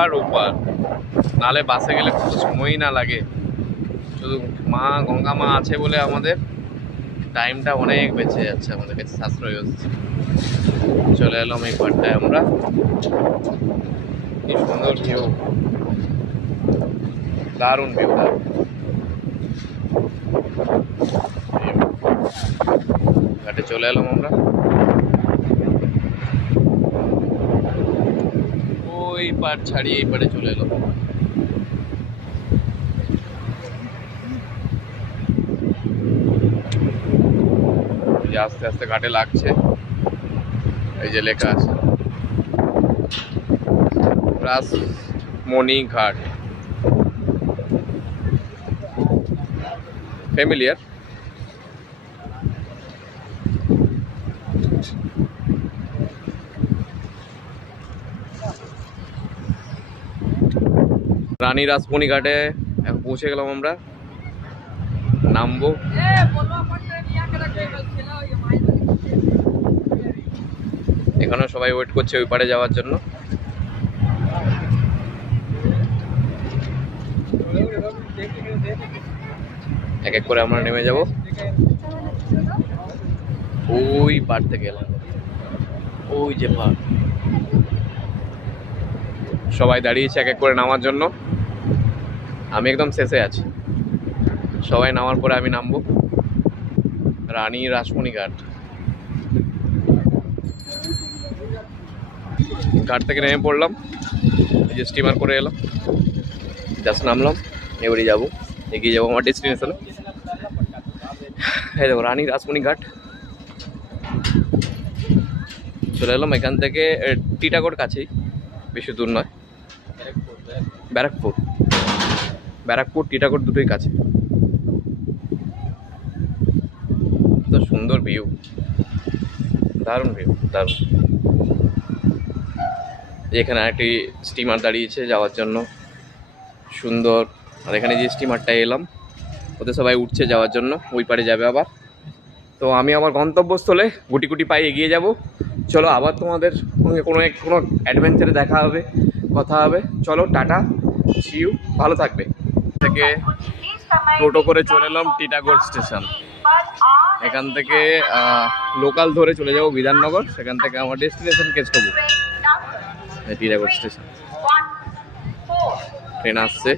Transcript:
আর ওপার নালে বাসে গেলে কত সময়ই না লাগে। শুধু মা গঙ্গা মা আছে বলে আমাদের টাইমটা অনেক বেঁচে যাচ্ছে, আমাদের কাছে সাশ্রয় হচ্ছে। চলে এলাম এই পাড়টায় আমরা। কি সুন্দর ভিউ, দারুণ ভিউ, দারুণ। ঘাটে চলে এলাম আমরা। ওই পাড় ছাড়িয়ে এই পাড়ে চলে এলাম। আস্তে আস্তে ঘাটে লাগছে, এই যে লেখা আছে রাসমণি ঘাট। ফ্যামিলিয়ার। রানী রাসমণি ঘাটে এখন পৌঁছে গেলাম আমরা, নামবো। এখানেও সবাই ওয়েট করছে ওই পাড়ে যাওয়ার জন্য। এক এক করে আমরা নেমে যাব। ওই পাড় থেকে এলাম, ওই যে পাড়। সবাই দাঁড়িয়েছে এক এক করে নামার জন্য। আমি একদম শেষে আছি, সবাই নামার পরে আমি নামবো। রানী রাসমণি ঘাট। ঘাট থেকে নেমে পড়লাম, এই যে স্টিমার করে এলাম, জাস্ট নামলাম। এবারে যাবো, এগিয়ে যাবো আমার ডেস্টিনেশনে। এই দেখো রানী রাসমণি ঘাট। চলে এলাম এখান থেকে, টিটাগড় কাছেই, বেশি দূর নয়। ব্যারাকপুর, ব্যারাকপুর টিটাগড় দুটোই কাছে। তো সুন্দর ভিউ, দারুণ ভিউ, দারুণ। এখানে একটি স্টিমার দাঁড়িয়েছে যাওয়ার জন্য, সুন্দর। আর এখানে যে স্টিমারটা এলাম, ওদের সবাই উঠছে যাওয়ার জন্য, ওই পারে যাবে আবার। তো আমি আমার গন্তব্যস্থলে গুটি গুটি পায়ে এগিয়ে যাব। চলো আবার তোমাদের সঙ্গে কোনো অ্যাডভেঞ্চারে দেখা হবে, কথা হবে। চলো টাটা, সিউ, ভালো থাকবে। থেকে টোটো করে চলে এলাম টিটাগড় স্টেশন। এখান থেকে লোকাল ধরে চলে যাব বিধাননগর, সেখান থেকে আমার destination Keshtopur. Titagarh station train আসছে।